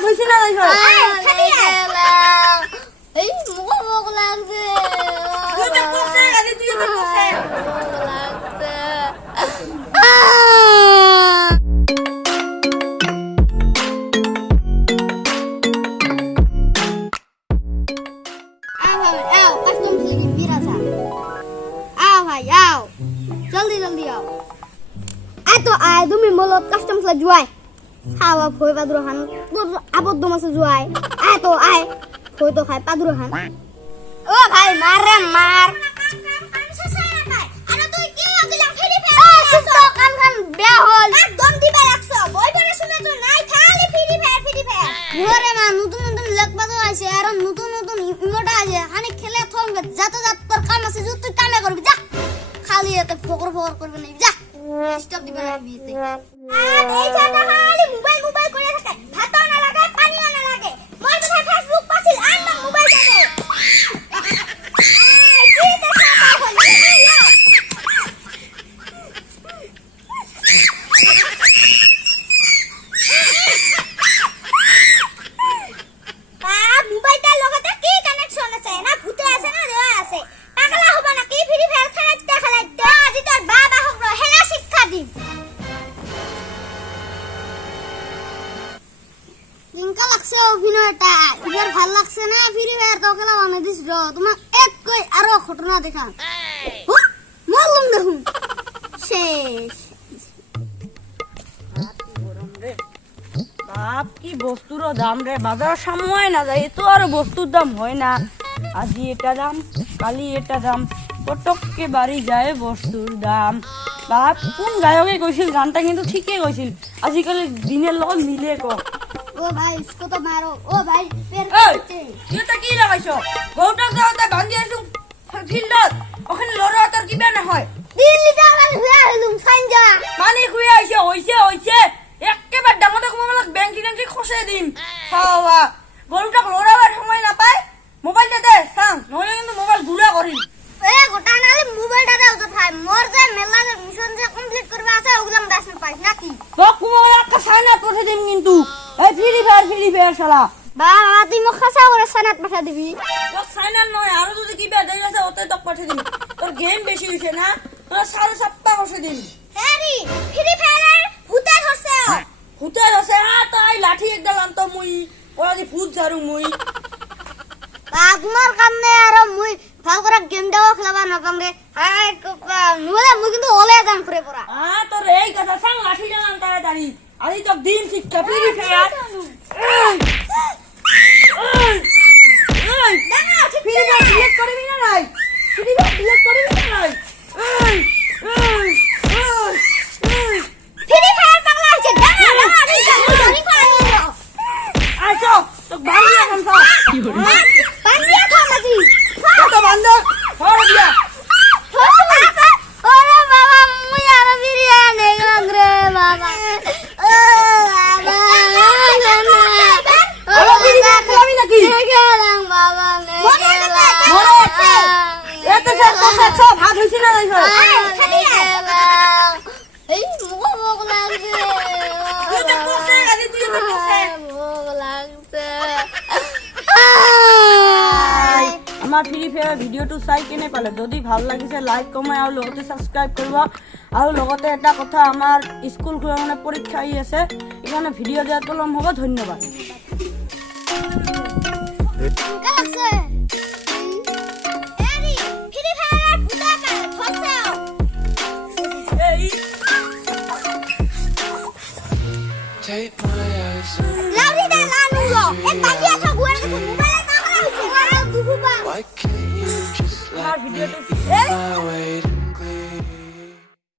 ভাত হইছে না নাই হয় এই মুখ লাগছে তুই তো কোসে গালি তুই তো কোসে লাগছে आओ कस्टम से लेके मेरा साथ आओ भाई आओ जल्दी जल्दी आओ आ तो आए तुम मोलो कस्टम से जुआई खावा खोय पादुरहान तो आबद्ध मासे जुआई आ तो आए खोय तो खाय पादुरहान ओ भाई मार रे मार ঘরে মা নতুন নতুন লেখবাদ আছে আর নতুন নতুন ইমোটা আছে হানি খেলে থমবে যত যত তোর কাম আছে তুই কামে করবি যা খালি এত ফকর ফকর করবে না যা স্টপ দিবে না বিয়েতে এই ছাটা খালি মোবাইল মোবাইল করে থাকে ভাতও না লাগে পানিও না লাগে মোর কথা ফেসবুক পাছিল আন না মোবাইল যাবে ইনকা লাগছে অভিনয়টা এবার ভালো লাগছে না ফ্রি ফায়ার তো খেলা বানিয়ে দিছ তোমার এক কই আরো ঘটনা দেখা মারলাম দেখুন শেষ বাপ কি বস্তুর দাম রে বাজার সময় না যায় তো আর বস্তুর দাম হয় না আজি এটা দাম কালি এটা দাম পটককে বাড়ি যায় বস্তুর দাম বাপ কোন গায়কে কইছিল গানটা কিন্তু ঠিকই কইছিল আজিকালি দিনের লগত মিলে ক ও ভাই इसको तो मारो ও ভাই পের এটা কি লাগাইছো গৌটা গাওতে বান্ধি আইছু ফিল্ডত ওখানে লড়া তোর কি বেনা হয় 3 লিটার পানি খুয়া হলুম সাইনজা পানি খুয়া আইছে হইছে একেবারে ডাঙর কমালাক ব্যাংকি ট্যাংকি খসে দিম খাওয়া গরুটা লড়াবার সময় না পায় মোবাইলটা দে সাং নইলে কিন্তু মোবাইল গুড়া করি এ গোটা নালে মোবাইলটা দাও তো ভাই মোর যে মেলা মিশন যে কমপ্লিট করবে আছে ওগুলাম দাস না পাইছ নাকি তো কুমার একটা সাইনাত পাঠিয়ে দিম কিন্তু এই ফ্রি ফায়ার শালা বাবা তুই মোক খাসা করে সাইনাত পাঠা দিবি তো সাইনাত নয় আর যদি কি বে দেই আছে ওতে তো পাঠিয়ে দিম তোর গেম বেশি হইছে না তোর সাড়ে 7টা বসে দিম হ্যারি ফ্রি ফায়ারের ভূতে ধরছে ভূতে আছে তো আই লাঠি একদা লান্ত মুই ওরা দি ভূত ঝাড়ু মুই তোমার কামনে আর মুই ভাল করে গেমটাও খেলাবা না কামরে হাই নুলে মুই কিন্তু ওলে দাম করে পড়া তোর এই কথা সাং লাঠি জানান তাড়াতাড়ি আরে তো দিন শিক্ষা free fire free fire delete করবি না নাই ফ্রি ফায়ার ডিলিট করবি না নাই ফ্রি ফায়ার পাগলা আছে দাঁড়া আইছো তো বাংলা কামসা বান্দিয়া থামাজি তো বান্দা হরে দিয়া ওরে বাবা মুই আর বিরিয়ানি গংরে বাবা ও বাবা ওরে বিরিয়ানি খাবি নাকি গেলাম বাবা মরে আছে এত সব ভাত হইছে না নাই এই মুখ লাগছে তুই তো কোসে গালি তুই তো কোসে মুখ লাগছে আমার ফ্রি ফায়ার ভিডিওটো চাই কেনে পালে যদি ভাল লাগিছে লাইক কমেন্ট আৰু লগতে সাবস্ক্রাইব কৰিবা আৰু লগতে এটা কথা আমাৰ স্কুল খোলা মানে পৰীক্ষা আহি আছে এখানে ভিডিও দিয়াত পলম হ'ব ধন্যবাদ লাগছে এরি ফ্রি ফায়ার ফুটা ধরছে এই Take my eyes লাউরি দা লানুলো এ বান্দিয়া থা গুয়ার কাছে মোবাইলে পাগলা হইছে আর দুহুবা why can't you just আমার let me ভিডিওটো be my way?